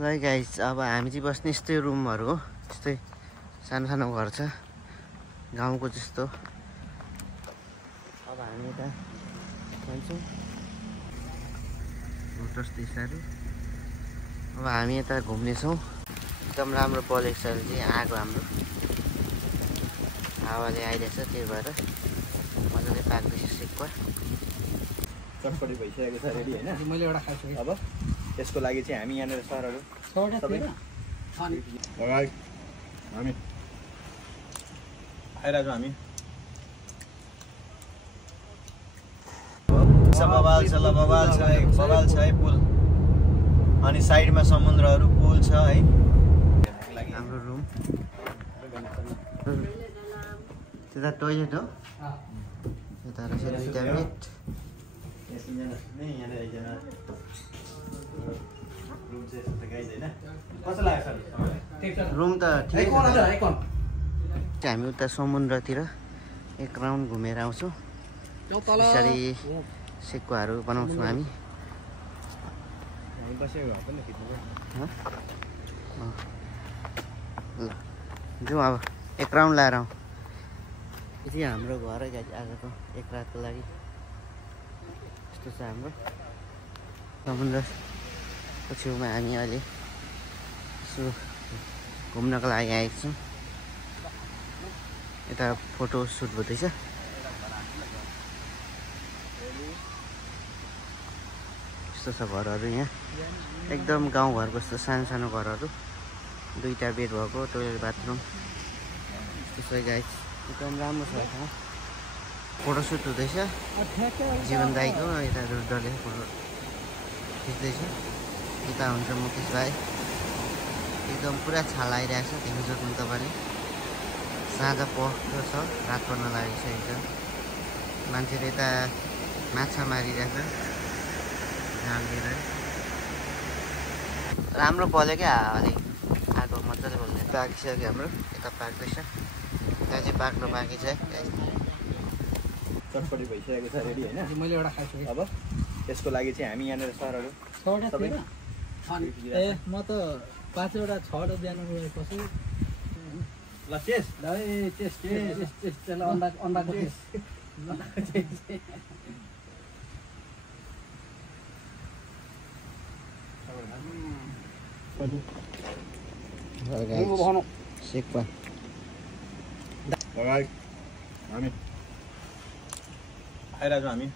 ल गाइस अब हामी चाहिँ बस्ने यस्तै रुमहरू हो त्यस्तै सानो सानो घर छ गाउँको जस्तो अब हामी यता जान्छौँ लोटस दिशाहरू अब हामी यता घुम्नेछौँ एकदम राम्रो बलेको छ चाहिँ आगो हाम्रो हावाले आइरहेछ त्यही भएर मजाले पाक्दैछ सेकुवा चटपटी भइसकेको छ रेडी हैन मैले एउटा खाइछु अब त्यसको लागि चाहिँ हामी यहाँनिर सरहरू सबै अगाडि हामी आइरहेको हामी बबाल छ ल बबाल छ है पुल अनि साइडमा समुद्रहरू पुल छ है हाम्रो रुम त्यता टोइलेट हो यता रहेछ दुईटा बेड रुम त ठिकै छ हामी उता समुद्रतिर एक राउन्ड घुमेर आउँछौँ पछाडि सेकुवाहरू बनाउँछौँ हामी ल जाउँ अब एक राउन्ड लाएर आउँ यो चाहिँ हाम्रो घर आजको एक रातको लागि यस्तो छ हाम्रो समुद्रको छेउमा हामी अहिले यसो घुम्नको लागि आएको छौँ यता फोटो सुट हुँदैछ यस्तो छ घरहरू यहाँ एकदम गाउँघरको जस्तो सानो सानो घरहरू दुईटा बेड भएको टोइलेट बाथरुम त्यस्तो गाइस एकदम राम्रो छ ठाउँ फोटोसुट हुँदैछ जीवन दाईको यता रुद्रले फोटो खिच्दैछ यता हुन्छ मुकेश भाइ एकदम पुरा छाल आइरहेको छ देख्न सक्नु तपाईँले साँझ पख्रो छ रात पर्न लागिसकेको छ मान्छेले यता माछा मारिरहेछ जाल लिएर राम्रो बल्यो क्या अलिक आगो मजाले बल्यो पाकिसक्यो हाम्रो यता पाक्दैछ त्यहाँ चाहिँ पाक्नु बाँकी छ चटपटी भइसकेको छ रेडी हैन मैले एउटा खाइछु अब त्यसको लागि चाहिँ हामी यहाँनिर सरहरू सबै ए म त 5 वटा 6 वटा बिहान गएपछि ल चेस चेस अन्डाको चेस सेकुवा अगाडि हामी आइरहेको हामी